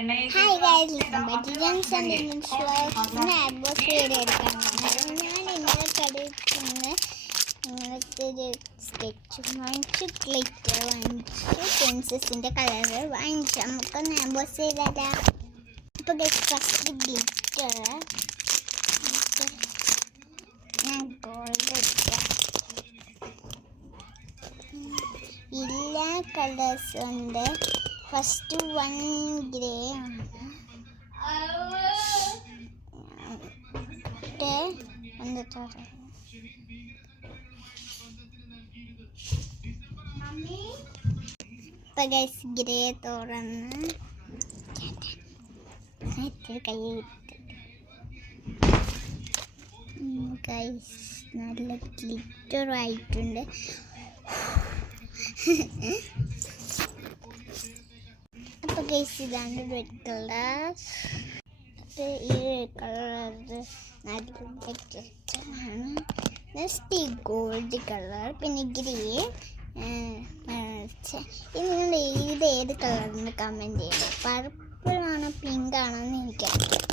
Hi guys, welcome back to Young's and Indian Vlog. ഇന്ന് anniversary എടുക്കാനാണ് ഞാൻ ഇന്നലെ കടയിൽ നിന്ന് ഒരു സ്കെച്ച് വാങ്ങിച്ചു, ഗ്ലിറ്റർ വാങ്ങിച്ചു, പെൻസിൽസിൻ്റെ കളർ വാങ്ങിച്ചു. നമുക്കൊന്ന് ആനിവേഴ്സറി തരാം. ഇപ്പോൾ ഫസ്റ്റ് ഗ്ലിറ്റർ ഞാൻ ഗോൾഡ് എടുക്കാം. എല്ലാ കളേഴ്സ് ഉണ്ട്. ഫസ്റ്റ് വൺ ഗ്രേ ആണ്. എന്താ ഇപ്പൊ ഗൈസ് ഗ്രേ തുറന്ന് കൈ ഗൈസ് നല്ല ഗ്ലിറ്റർ ആയിട്ടുണ്ട്. അപ്പോൾ ഗൈസ് ഇതാണ് റെഡ് കളർ. ഈ റെഡ് കളർ നല്ല ഗ്ലിറ്ററാണ്. നെക്സ്റ്റ് ഈ ഗോൾഡ് കളർ, പിന്നെ ഗ്രേ. നിങ്ങൾ ഇത് ഏത് കളറിന് കമൻറ്റ് ചെയ്യണം. പർപ്പിളാണോ പിങ്ക് ആണോ എന്ന് എനിക്കറിയാം.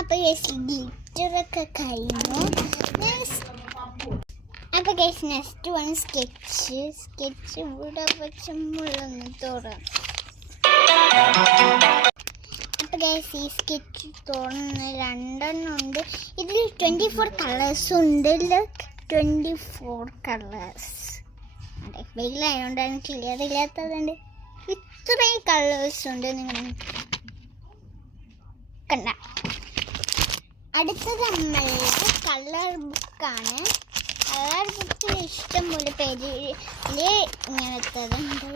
അപ്പോൾ ഗൈസ് ഗ്ലിറ്ററൊക്കെ കഴിഞ്ഞു. അപ്പോൾ ഗൈസ് നെക്സ്റ്റ് വൺ സ്കെച്ച് ഇവിടെ വെച്ച് മുള്ളൊന്ന് തുറന്നു. അപ്പോൾ ഗൈസ് ഈ സ്കെച്ച് തുറന്ന് രണ്ടെണ്ണം ഉണ്ട്. ഇതിൽ 24 കളേഴ്സ് ഉണ്ട്. 24 കളേഴ്സ്. അതെ, വെയിലായതുകൊണ്ടാണ് ക്ലിയർ ഇല്ലാത്തതുണ്ട്. ഇത്രയും കളേഴ്സ് ഉണ്ട്. നിങ്ങൾ കണ്ട. അടുത്തത് നമ്മളുടെ കളർ ബുക്കാണ്. കളർ ബുക്കിൽ ഇഷ്ടംപോലെ പേര് ഇങ്ങനത്തതുണ്ട്.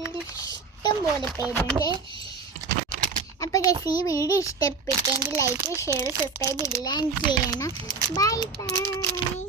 ഇതിൽ ഇഷ്ടംപോലെ പേരുണ്ട്. അപ്പോൾ ഗൈസ് ഈ വീഡിയോ ഇഷ്ടപ്പെട്ടെങ്കിൽ ലൈക്ക്, ഷെയർ, സബ്സ്ക്രൈബ് എല്ലാം ചെയ്യണം. Bye bye.